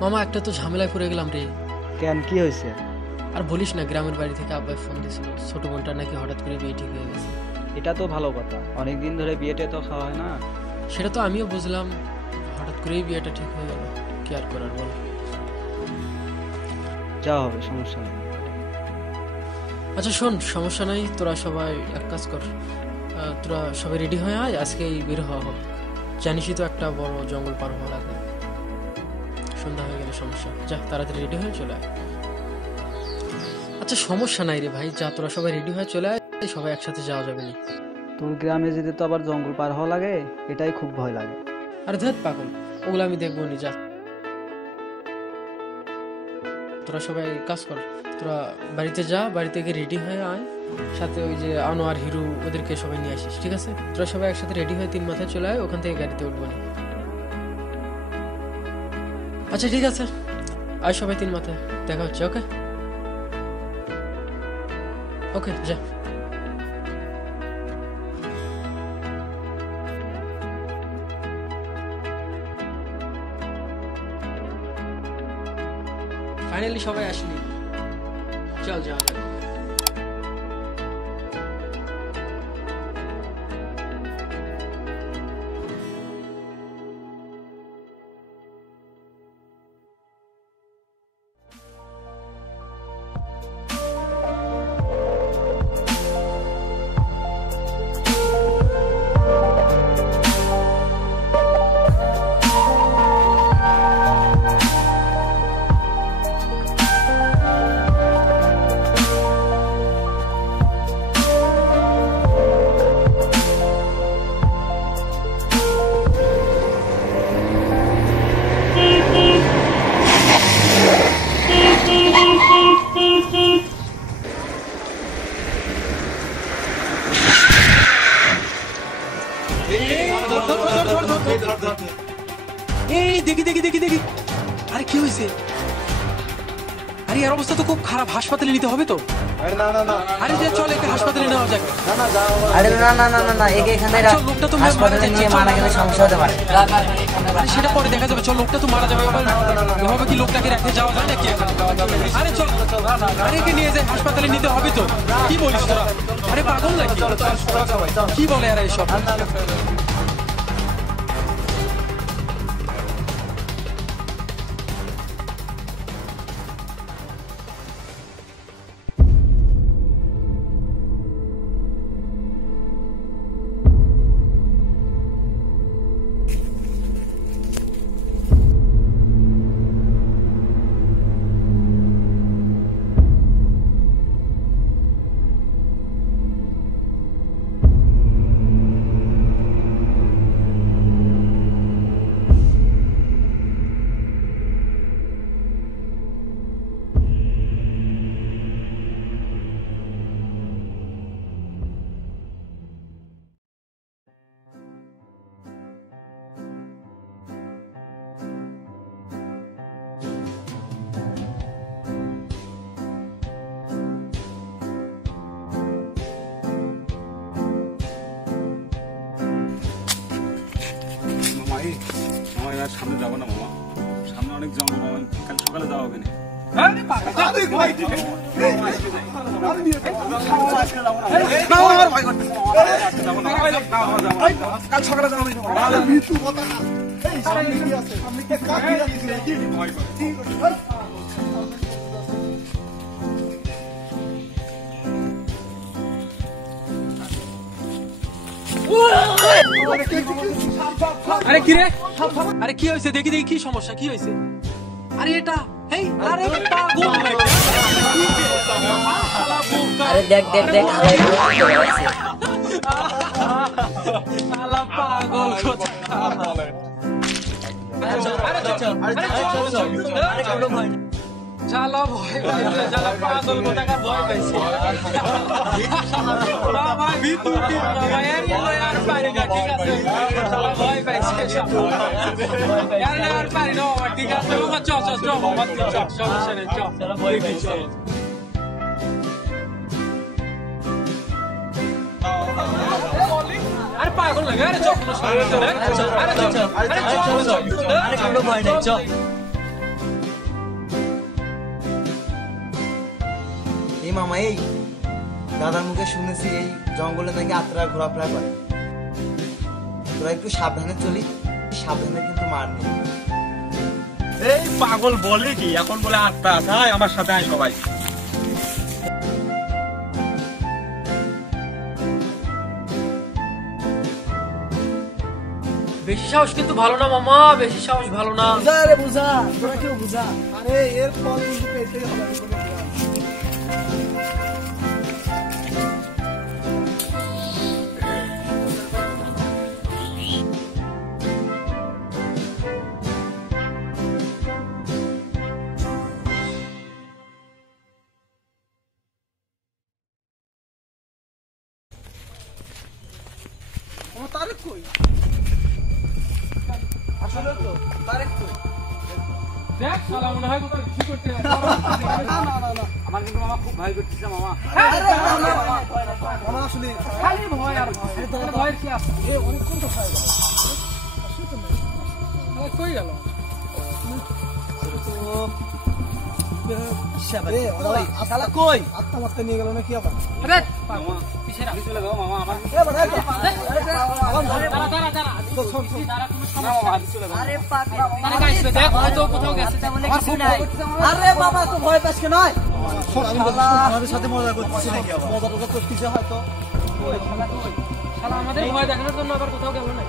মামা একটা তো ঝামেলায় পড়ে গেলাম রে। কেন, কি হয়েছে? আর বলিস না, গ্রামের বাড়ি থেকে আব্বাই ফোন দিয়েছিল, ছোট বোনটা নাকি হঠাৎ করে বিয়ে ঠিক হয়ে গেছে। এটা তো ভালো কথা, অনেকদিন ধরে বিয়েটা তো খাওয়া হয় না। সেটা তো আমিও বুঝলাম, হঠাৎ করেই বিয়েটা ঠিক হয়ে গেল, কি আর করার বল। যা হবে, সমস্যা নেই। আচ্ছা শোন, সমস্যা নাই, তোরা সবাই এক কাজ কর, তোরা সবাই রেডি হয়ে আয়, আজকেই বের হওয়া হোক। জানিসই তো একটা বড় জঙ্গল পার হওয়া লাগে, সন্ধ্যা হয়ে গেলে সমস্যা। যা তাড়াতাড়ি রেডি হয়ে চলে আয়। আচ্ছা সমস্যা নাই রে ভাই, যা তোরা সবাই রেডি হয়ে চলে আয়, সবাই একসাথে যাওয়া যাবে না। তোর গ্রামে যেতে তো আবার জঙ্গল পার হওয়া লাগে, এটাই খুব ভয় লাগে। আর ধ্যাত পাগল, ওগুলো আমি দেখবো নি, যা তোরা সবাই কাজ কর, তোরা বাড়িতে যা, বাড়ি থেকে রেডি হয়ে আয়, সাথে ওই যে আনোয়ার হিরু ওদেরকে সবাই নিয়ে আসিস, ঠিক আছে? তোরা সবাই একসাথে রেডি হয়ে 3 মাথায় চলে আয়, ওখান থেকে গাড়িতে উঠবো না। আচ্ছা ঠিক আছে, আয় সবাই 3 মাথায়, দেখা হচ্ছে। ওকে ওকে, যা। ফাইনালি সবাই আসলি, চল যাওয়া যাক। এই দেখি দেখি দেখি দেখি, আরে কি হয়েছে? আরে এর অবস্থা তো খুব খারাপ, হাসপাতালে নিতে হবে তো। আরে চল একে হাসপাতালে নেওয়া যাক। আরে না না না না না, একে এখানে লোকটা তো হাসপাতালে নিয়ে মারা গেলে সমস্যা হতে পারে। আরে সেটা পরে দেখা যাবে, চল লোকটা তো মারা যাবে, এভাবে কি লোকটাকে রেখে যাওয়া যায় নাকি? আরে চল, আরে একে নিয়ে যাই, হাসপাতালে নিতে হবে তো। কি বলিস তোরা? আরে পাগল নাকি? কি বলে এরা এইসব? সামনে যাবো না মামা, সামনে অনেক জঙ্গল মামা, কাল সকালে যাওয়া হবে না। কাল সকালে যাওয়া আরে কি রে? আরে কি হয়েছে? দেখি দেখি, কি সমস্যা, কি হয়েছে? আরে এটা, এই আরে পাগল নাকি? আরে দেখ দেখ দেখ, আলা পাগল কোথায়? জ্বালা ভয় পাইছে, জ্বালা পাগল কোথাকার ভয় পাইছে। বাবা ভিতরটি বাবা এর আর পারি না, ঠিক আছে? জ্বালা ভয় পাইছে সব। আর পারি না বাবা, ঠিক আছে? বাবা চল চল চল বাবা, চল সমস্যা নেই, চল চল ভয় পাইছে। আরে পাগল লাগে, আরে চল কোনো সমস্যা নেই, আরে চল, আরে চল, আরে চল, আরে কোনো ভয় নেই, চল। এই মামা, এই দাদার মুখে শুনেছি এই জঙ্গলে নাকি আত্রা ঘোরাফেরা করে। তোরা একটু সাবধানে চলি, সাবধানে কিন্তু মার নেই। এই পাগল বলে কি এখন বলে আত্মা আছে, আয় আমার সাথে আয় সবাই। বেশি সাহস কিন্তু ভালো না মামা, বেশি সাহস ভালো না। বুঝা রে বুঝা, তোরা কেউ বুঝা। আরে এর ফল কিন্তু পেতেই হবে আমি বলে দিলাম। তারেক কই? আসলে তো তারেক কই? দেখ শালা মনে হয় কোথাও কিছু করতে না না না, আমার কিন্তু মামা খুব ভয় করতেছে মামা। মামা আসলে খালি ভয় আর ভয়। তাহলে ভয়ের কি আছে? এ অনেকক্ষণ তো খায় গেল। কই গেল? শালা কই? আত্মা মাত্রা নিয়ে গেল না কি আবার? আরে মামা কিসের আগে চলে যাও মামা, আমার এ বাড়া দাঁড়া তো শোন শোন। না মামা আগে চলে যাও। তারা গাইছে দেখ হয়তো কোথাও গেছে। আরে বাবা তো ভয় পাস কেন? শোন আমি আমাদের সাথে মজা করতেছি নাকি আবার? মজা টজা করতেছে হয়তো। শালা আমাদের ভয় দেখানোর জন্য আবার কোথাও গেল না।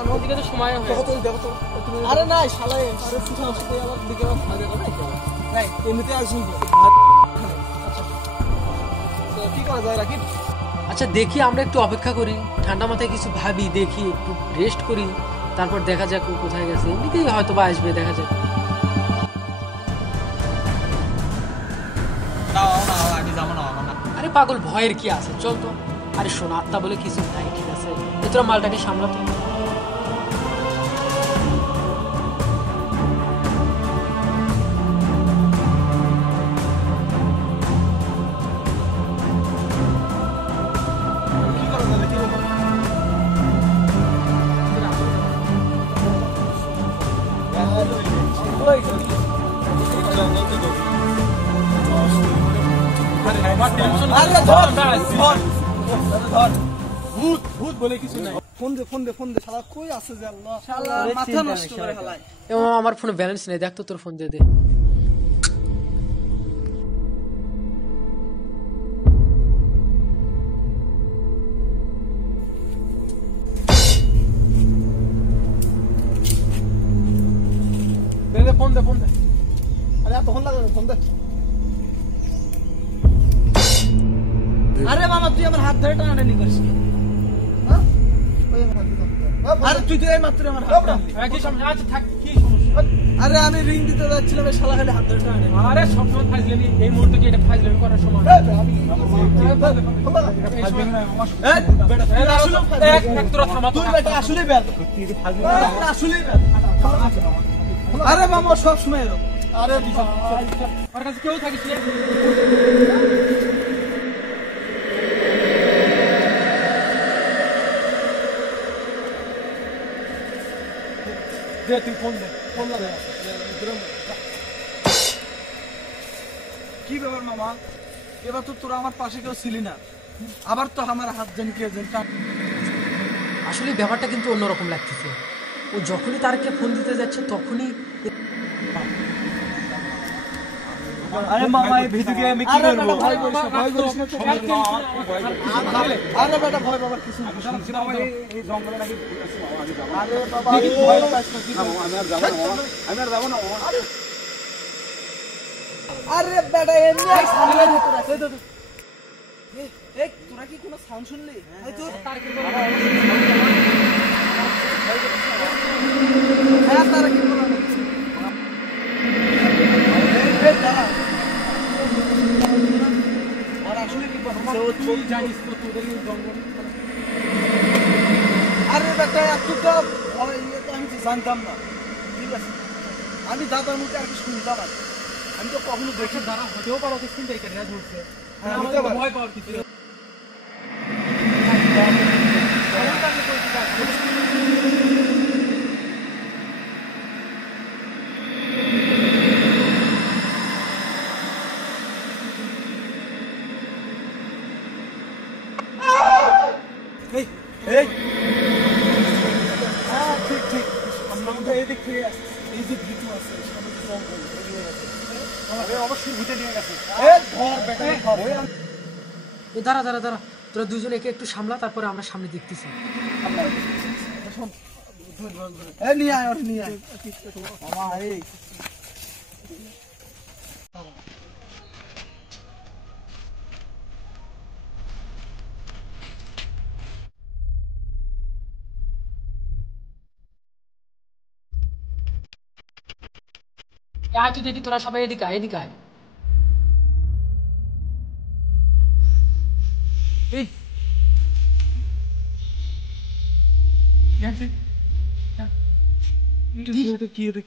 আমার ওদিকে তো সময় হয়ে দেখো তো দেখো তো। আরে না শালা আরে সুখা আসতে আবার দিকে আবার ফায়দা করে নাই এমনিতে আসুন তো। তো কি করা যায় রাকিব? আচ্ছা দেখি, আমরা একটু অপেক্ষা করি, ঠান্ডা মাথায় কিছু ভাবি, দেখি একটু রেস্ট করি, তারপর দেখা যাক ও কোথায় গেছে। এমনিতেই হয়তো বা আসবে, দেখা যাক। আরে পাগল, ভয়ের কি আছে, চল তো। আরে শোনা, আত্মা বলে কিছু নাই, ঠিক আছে? এ তোরা মালটাকে সামলাতো। কি করা যাবে কি বলবো? আরে ধর ধর ধর। ভূত ভূত বলে কিছু নাই। ফোন দে ফোন দে ফোন দে। শালা কই আছে যে আল্লাহ? শালা মাথা নষ্ট করে হালায়। এ মামা, আমার ফোনে ব্যালেন্স নেই, দেখ তো তোর ফোন দিয়ে দে। ফোন দে ফোন দে। আরে তখন লাগে ফোন দে। আরে মামা তুই আমার হাত ধরে টানাটানি করিস কি? হ্যাঁ? ওই আমার হাত ধরে। আরে তুই তো এই মাত্র আমার হাত ধরলি। কি সমস্যা? আচ্ছা থাক, কি সমস্যা? আরে আমি রিং দিতে যাচ্ছিলাম এই শালা খালি হাত ধরে টানাটানি। আরে সবসময় ফাইজলামি, এই মুহূর্তে কি এটা ফাইজলামি করার সময়? আরে মামা সব সময় এরকম। আরে ওর কাছে কেউ থাকিস না। দে তুই ফোন দে ফোন লাগা। কি ব্যাপার মামা? এবার তো তোরা আমার পাশে কেউ ছিলি না, আবার তো আমার হাত জানি কে জানি। আসলে ব্যাপারটা কিন্তু অন্যরকম লাগতেছে। ও যখনই তারকে ফোন দিতে যাচ্ছে তখনই আরে মামা এই ভিডিওকে আমি কি করব? ভয় করিস না, ভয় করিস না। আরে বেটা ভয় বাবার কিছু না। এই জঙ্গলে নাকি ভূত আছে মামা, আমি যাবো না। আরে বাবা ভয় পাস না। না মামা, আমি আর যাবো না মামা, আমি আর যাবো না মামা। আরে বেটা এমনি এক সামনে ভিতর আছে। এই তোরা কি কোনো সাউন্ড শুনলি? এই তো তার কি বলা হ্যাঁ তারা কি বলা এই দাঁড়া। আর আসলে কি বলছিস? তুই জানিস তো তোদের এই জঙ্গল। আরে বেটা এতটা ভয় ইয়ে তো আমি তো জানতাম না। ঠিক আছে, আমি দাদার মুখে আর কি শুনতাম আর আমি তো কখনো দেখি দ্বারা হতেও পারো তো চিন্তাই করে না ধরছে। হ্যাঁ, আমাদের হতে পারে। ভয় পাওয়ার কিছু নেই। যে ভিতু আছে সামনে যে জঙ্গল অবশ্যই ভূতে নিয়ে গেছে। ধর বেটা ধর এ দাঁড়া দাঁড়া দাঁড়া, তোরা দুজনে একে একটু সামলা, তারপরে আমরা সামনে দেখতেছি। নিয়ে আয় ওরে নিয়ে আয় মামা এই আয় তুই দেখি, তোরা সবাই এদিকে আয়, এদিকে আয়। এই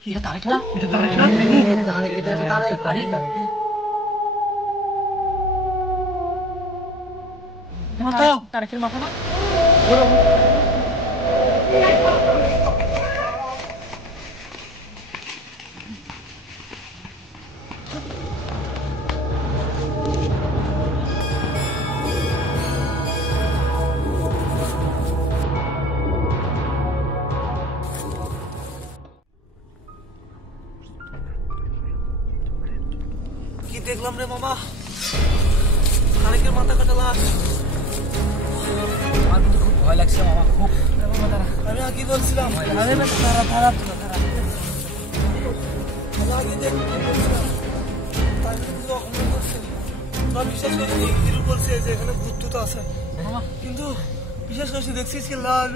এটা তারেক না? তারেকের মাথা না? কি দেখলাম রে মামা, তারেকের মাথা কাটা লাশ। আমার কিন্তু খুব ভয় লাগছে মামা, খুব। আমি আগে বলছিলাম আরে না তারা তারা তারা আগে দেখ কি বলছিলাম তাকে কিন্তু অপমান করছে। তোরা বিশ্বাস করিস হিরু বলছে যে এখানে ভূত টুত আছে, কিন্তু বিশ্বাস করিস দেখছিস কি লাল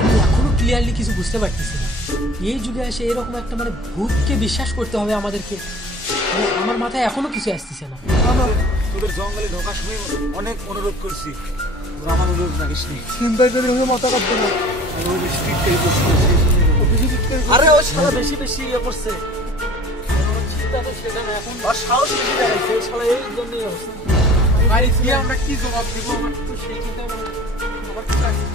আমি এখনো ক্লিয়ারলি কিছু বুঝতে পারতেছি না। এই যুগে এসে এরকম একটা মানে ভূতকে বিশ্বাস করতে হবে আমাদেরকে, মানে আমার মাথায় এখনো কিছু আসতেছে না। তোদের জঙ্গলে ঢোকার সময় অনেক অনুরোধ করছি, তোরা আমার অনুরোধ রাখিস নি। চিন্তা করে আমি মাথা কাটতে না। আরে ওই শালা বেশি বেশি ইয়ে করছে, চিন্তা তো সেটা না, এখন আর সাহস বেশি দেখাইছে এই শালা, এই জন্যই অবস্থা। বাড়ি গিয়ে আমরা কি জবাব দিব, আমার তো সেই চিন্তা আমার তো লাগছে।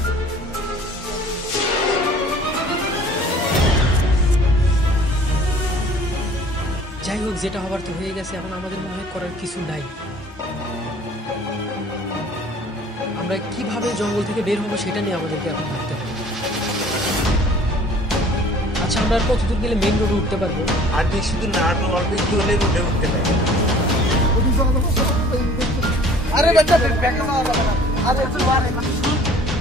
যাই হোক, যেটা হবার তো হয়ে গেছে, এখন আমাদের মনে হয় করার কিছু নাই। আমরা কিভাবে জঙ্গল থেকে বের হবো সেটা নিয়ে আমাদেরকে এখন ভাবতে হবে। আচ্ছা, আমরা আর কতদূর গেলে মেইন রোডে উঠতে পারবো? আর তুই শুধু না অল্প একটু হলে উঠে উঠতে পারে। আরে বেটা ব্যাগে যাওয়া যাবে না। আরে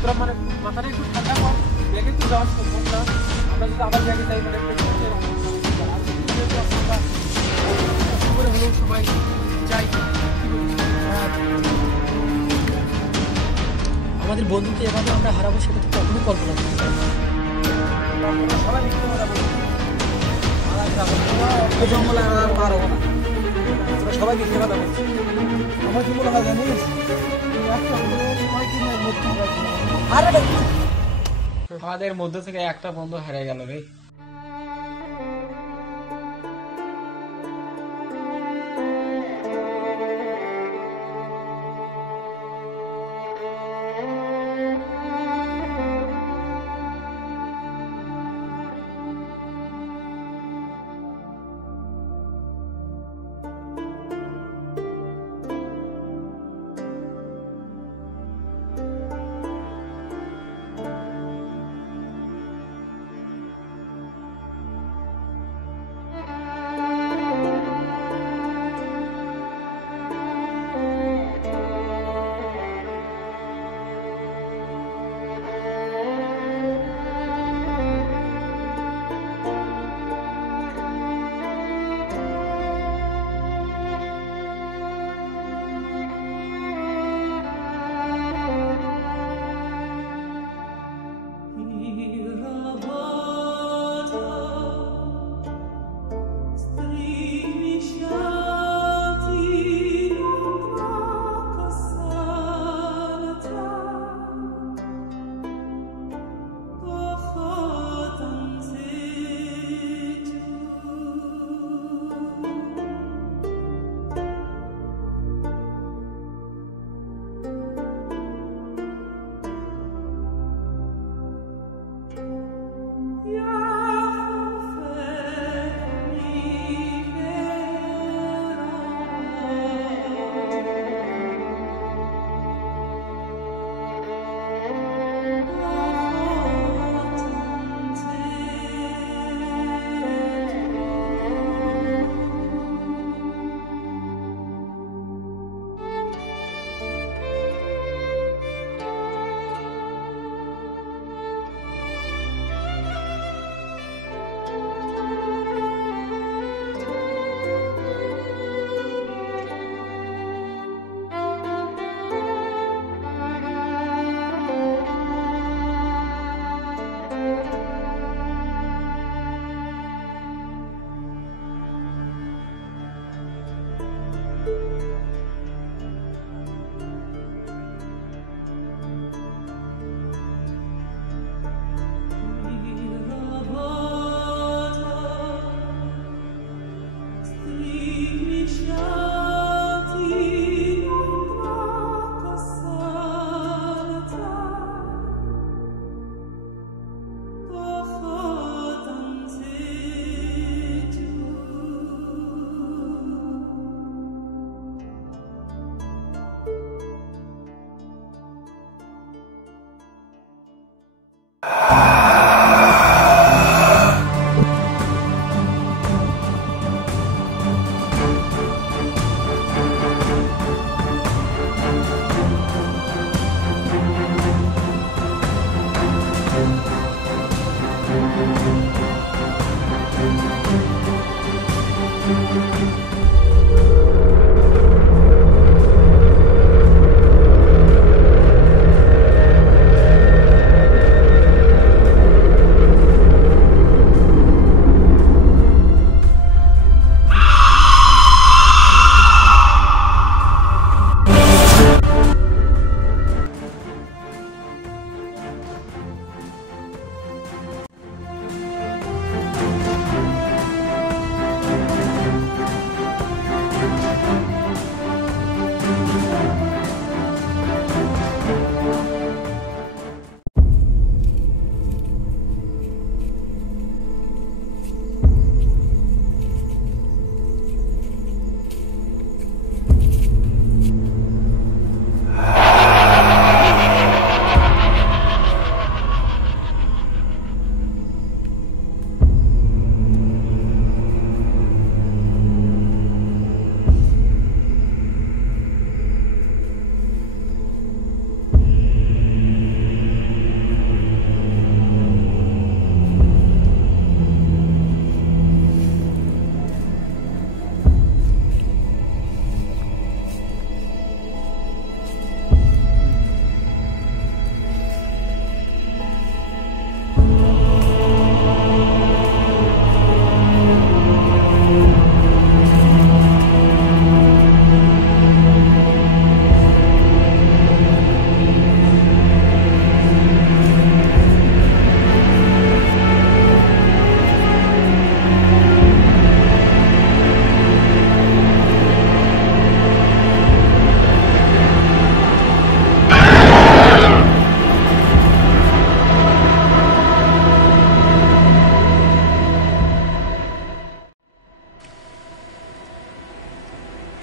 তোরা মানে মাথাটা একটু ঠান্ডা কর, ব্যাগে তো যাওয়া সম্ভব না। আমরা যদি আবার ব্যাগে যাই মানে করে হলেও সবাই যাই। আমাদের বন্ধুকে এভাবে আমরা হারাবো সেটা তো কখনোই কল্পনা করতে পারি না। সবাই মিথ্যে কথা বলছে। আর জঙ্গলে আর পার হবো না, তোরা সবাই মিথ্যে কথা বলছে। আমার কি মনে হয় জানিস, একটা করে সবাইকে নিয়ে মরতে হবে। আরে আমাদের মধ্যে থেকে একটা বন্ধু হারিয়ে গেল রে।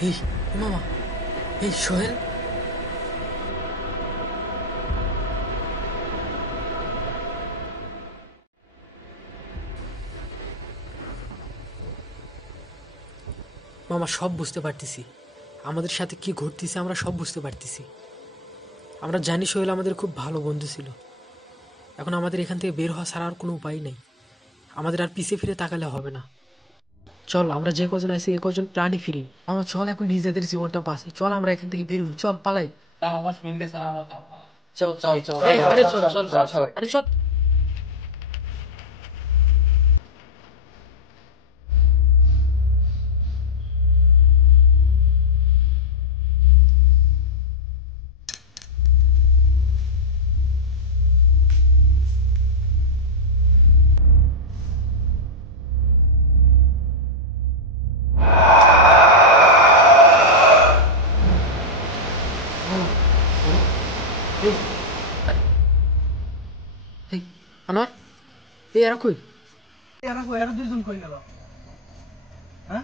এই মামা, এই সোহেল, মামা সব বুঝতে পারতেছি, আমাদের সাথে কি ঘটতেছে আমরা সব বুঝতে পারতেছি। আমরা জানি সোহেল আমাদের খুব ভালো বন্ধু ছিল। এখন আমাদের এখান থেকে বের হওয়া ছাড়া আর কোনো উপায় নেই। আমাদের আর পিছিয়ে ফিরে তাকালে হবে না। চল, আমরা যে কজন আছি এ কজন প্রাণী ফিরি। আমরা চল এখন নিজেদের জীবনটা বাঁচি। চল আমরা এখান থেকে বের হই, চল পালাই। চল চল চল, আরে চল চল চল, আরে চল। আনোয়ার, এই এরা কই? এরা দুজন কই গেল? হ্যাঁ,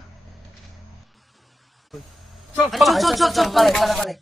চল চল চল চল, পালাই পালাই পালাই।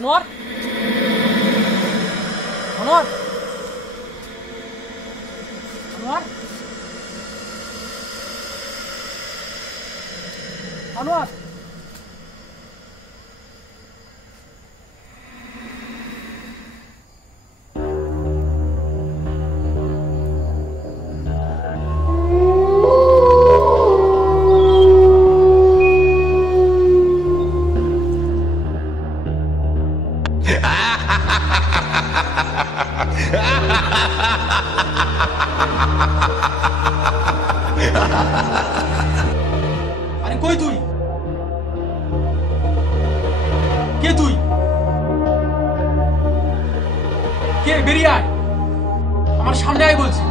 আনোয়ার, আনোয়ার, আনোয়ার, আনোয়ার। আরে কই তুই? কে তুই? কে? বেরিয়ে আয়, আমার সামনে আয় বলছি।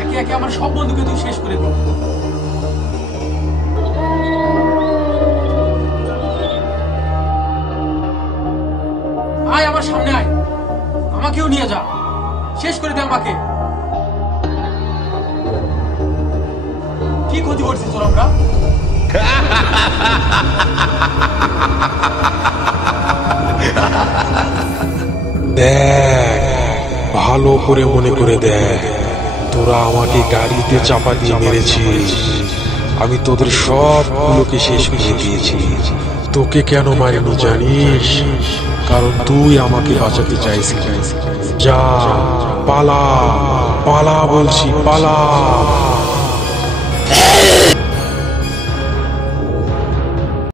একে একে আমার সব বন্ধুকে তুই শেষ করে দিবি। আয় আমার সামনে আয়, আমাকেও নিয়ে যা, শেষ করে দে আমাকে। কি ক্ষতি করছিস তোর আমরা? দেখ, ভালো করে মনে করে দেখ, তোরা আমাকে গাড়িতে চাপা দিয়ে মেরেছিস। আমি তোদের সবগুলোকে শেষ করে দিয়েছি। তোকে কেন মারিনি জানিস? কারণ তুই আমাকে বাঁচাতে চাইছিস। যা, পালা, পালা বলছি, পালা।